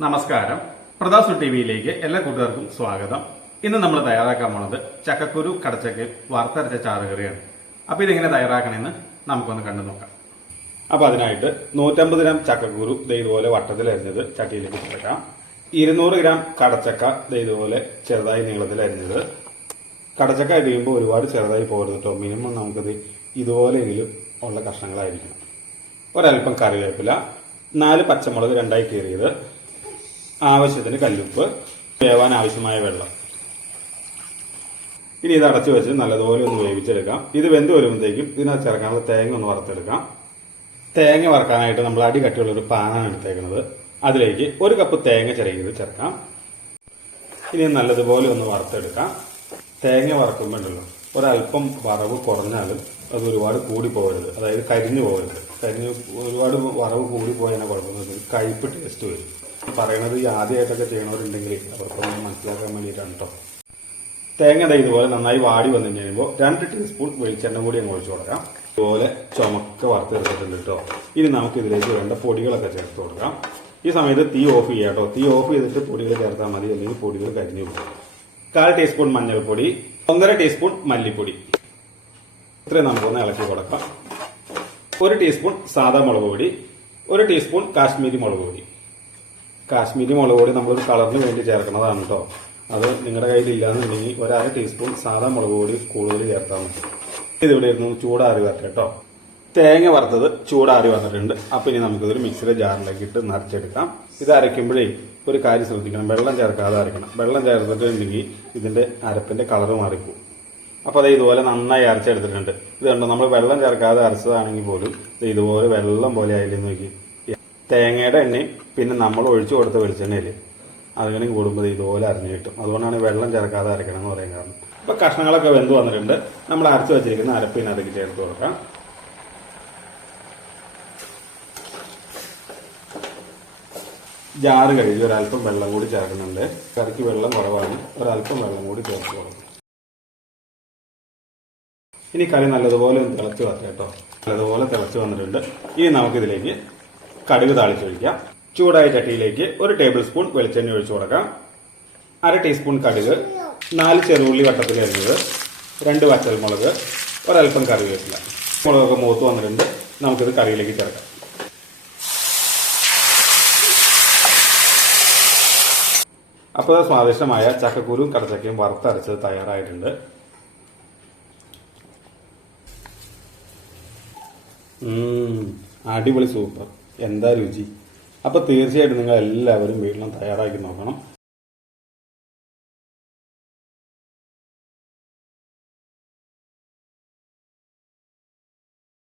നമസ്കാരം. പ്രതാസു ടിവിയിലേക്ക് എല്ലാ കൂട്ടുകാർക്കും സ്വാഗതം. ഇന്ന് നമ്മൾ തയ്യാറാക്കാൻ പോണത് ചക്കക്കുരു കടച്ചക്ക വറുത്തരച്ച ചാറുകറിയാണ്. അപ്പൊ ഇതെങ്ങനെ തയ്യാറാക്കണമെന്ന് നമുക്കൊന്ന് കണ്ടു നോക്കാം. അപ്പൊ അതിനായിട്ട് 150 ഗ്രാം ചക്കക്കുരു ഇതുപോലെ വട്ടത്തിൽ അരിഞ്ഞത് ചട്ടിയിലേക്ക് ചേർക്കാം. 200 ഗ്രാം കടച്ചക്ക ഇതുപോലെ ചെറുതായി നീളത്തിൽ അരിഞ്ഞത്. കടച്ചക്ക അരിയുമ്പോൾ ഒരുപാട് ചെറുതായി പോകരുത് കേട്ടോ. മിനിമം നമുക്കത് ഇതുപോലെയെങ്കിലും ഉള്ള കഷ്ണങ്ങളായിരിക്കണം. ഒരൽപ്പം കറിവേപ്പില, 4 പച്ചമുളക് രണ്ടായി കീറിയത്, ആവശ്യത്തിന് കല്ലുപ്പ്, വേവാൻ ആവശ്യമായ വെള്ളം. ഇനി ഇത് അടച്ചു വെച്ച് നല്ലതുപോലെ ഒന്ന് വേവിച്ചെടുക്കാം. ഇത് വെന്ത് വരുമ്പോഴത്തേക്കും ഇതിനകത്ത് ചേർക്കാനുള്ള തേങ്ങ ഒന്ന് വറുത്തെടുക്കാം. തേങ്ങ വറുക്കാനായിട്ട് നമ്മൾ അടി കട്ടിയുള്ള ഒരു പാനാണ് എടുത്തേക്കുന്നത്. അതിലേക്ക് 1 കപ്പ് തേങ്ങ ചിരകിയത് ചേർക്കാം. ഇനി നല്ലതുപോലെ ഒന്ന് വറുത്തെടുക്കാം. തേങ്ങ വറക്കുമ്പോഴല്ലോ ഒരല്പം വറവ് കുറഞ്ഞാലും അത് ഒരുപാട് കൂടി പോകരുത്, അതായത് കരിഞ്ഞു പോകരുത്. ഒരുപാട് വറവ് കൂടി പോയതിനെ കുഴപ്പമൊന്നും കയ്പ് ടേസ്റ്റ് വരും. പറയണത് ഈ ആദ്യമായിട്ടൊക്കെ ചെയ്യണവരുണ്ടെങ്കിൽ അവർക്കൊന്നും മനസ്സിലാക്കാൻ വേണ്ടിയിട്ടാണ് കേട്ടോ. തേങ്ങ ഇതുപോലെ നന്നായി വാടി വന്നു കഴിയുമ്പോൾ 2 ടീസ്പൂൺ വെളിച്ചെണ്ണ കൂടി അങ്ങ് ഒഴിച്ചു കൊടുക്കാം. ഇതുപോലെ ചുമക്ക വറുത്തെടുത്തിട്ടുണ്ട് കേട്ടോ. ഇനി നമുക്ക് ഇതിലേക്ക് വേണ്ട പൊടികളൊക്കെ ചേർത്ത് കൊടുക്കാം. ഈ സമയത്ത് തീ ഓഫ് ചെയ്യാം കേട്ടോ. തീ ഓഫ് ചെയ്തിട്ട് പൊടികൾ ചേർത്താൽ മതി, അല്ലെങ്കിൽ പൊടികൾ കരിഞ്ഞു പോകും. 1/4 ടീസ്പൂൺ മഞ്ഞൾപ്പൊടി, 1.5 ടീസ്പൂൺ മല്ലിപ്പൊടി, ഇത്രയും നമുക്കൊന്ന് ഇളക്കി കൊടുക്കാം. 1 ടീസ്പൂൺ സാദാ മുളക് പൊടി, 1 ടീസ്പൂൺ കാശ്മീരി മുളക് പൊടി. കാശ്മീരി മുളക് പൊടി നമ്മളൊരു കളറിന് വേണ്ടി ചേർക്കുന്നതാണ് കേട്ടോ. അത് നിങ്ങളുടെ കയ്യിൽ ഇല്ലാന്നുണ്ടെങ്കിൽ 1/2 ടീസ്പൂൺ സാദാ മുളക് പൊടി കൂടുതൽ ചേർത്താൽ മതി. ഇതിവിടെ ഇരുന്ന് ചൂടാറി വരട്ടെ കേട്ടോ. തേങ്ങ വറുത്തത് ചൂടാറി വന്നിട്ടുണ്ട്. അപ്പൊ ഇനി നമുക്കിതൊരു മിക്സിയുടെ ജാറിലേക്ക് ഇട്ട് നിറച്ചെടുക്കാം. ഇത് അരയ്ക്കുമ്പോഴേ ഒരു കാര്യം ശ്രദ്ധിക്കണം, വെള്ളം ചേർക്കാതെ അരയ്ക്കണം. വെള്ളം ചേർത്തിട്ടുണ്ടെങ്കിൽ ഇതിന്റെ അരപ്പിന്റെ കളറ് മാറിപ്പോകും. അപ്പൊ അത് ഇതുപോലെ നന്നായി അരച്ചെടുത്തിട്ടുണ്ട്. ഇത് കണ്ടോ, നമ്മൾ വെള്ളം ചേർക്കാതെ അരച്ചതാണെങ്കിൽ പോലും ഇതുപോലെ വെള്ളം പോലെ ആയില്ലെന്ന് നോക്കി. തേങ്ങയുടെ എണ്ണയും പിന്നെ നമ്മൾ ഒഴിച്ചു കൊടുത്ത വെളിച്ചെണ്ണയില്ലേ, അതിനും കൂടുമ്പോൾ ഇതുപോലെ അരഞ്ഞു കിട്ടും. അതുകൊണ്ടാണ് വെള്ളം ചേർക്കാതെ അരക്കണം എന്ന് പറയാൻ കാരണം. ഇപ്പൊ കഷ്ണങ്ങളൊക്കെ വെന്ത് വന്നിട്ടുണ്ട്. നമ്മൾ അരച്ചു വെച്ചിരിക്കുന്ന അരപ്പിനകത്തേക്ക് ചേർത്ത് കൊടുക്കാം. ജാറ് കഴുകി ഒരല്പം വെള്ളം കൂടി ചേർക്കുന്നുണ്ട്. കറിക്ക് വെള്ളം കുറവാണ്, ഒരല്പം വെള്ളം കൂടി ചേർത്ത് കൊടുക്കും. ഇനി കറി നല്ലതുപോലെ ഒന്ന് തിളച്ച് വരട്ടെ കേട്ടോ. നല്ലതുപോലെ തിളച്ച് വന്നിട്ടുണ്ട്. ഇനി നമുക്കിതിലേക്ക് കടുക് താളിച്ചൊഴിക്കാം. ചൂടായ ചട്ടിയിലേക്ക് 1 ടേബിൾ സ്പൂൺ വെളിച്ചെണ്ണ ഒഴിച്ചു കൊടുക്കാം. 1/2 ടീസ്പൂൺ കടുക്, 4 ചെറുള്ളി വട്ടത്തിൽ അരിഞ്ഞത്, 2 വറ്റൽമുളക്, ഒരൽപ്പം കറിവേപ്പില. മുളകൊക്കെ മൂത്ത് വന്നിട്ടുണ്ട്. നമുക്കിത് കറിയിലേക്ക് ചേർക്കാം. അപ്പോൾ സ്വാദിഷ്ടമായ ചക്കക്കുരും കടച്ചക്കയും വറുത്തരച്ചത് തയ്യാറായിട്ടുണ്ട്. അടിപൊളി, സൂപ്പർ, എന്താ രുചി. അപ്പൊ തീർച്ചയായിട്ടും നിങ്ങൾ എല്ലാവരും വീട്ടിലും തയ്യാറാക്കി നോക്കണം.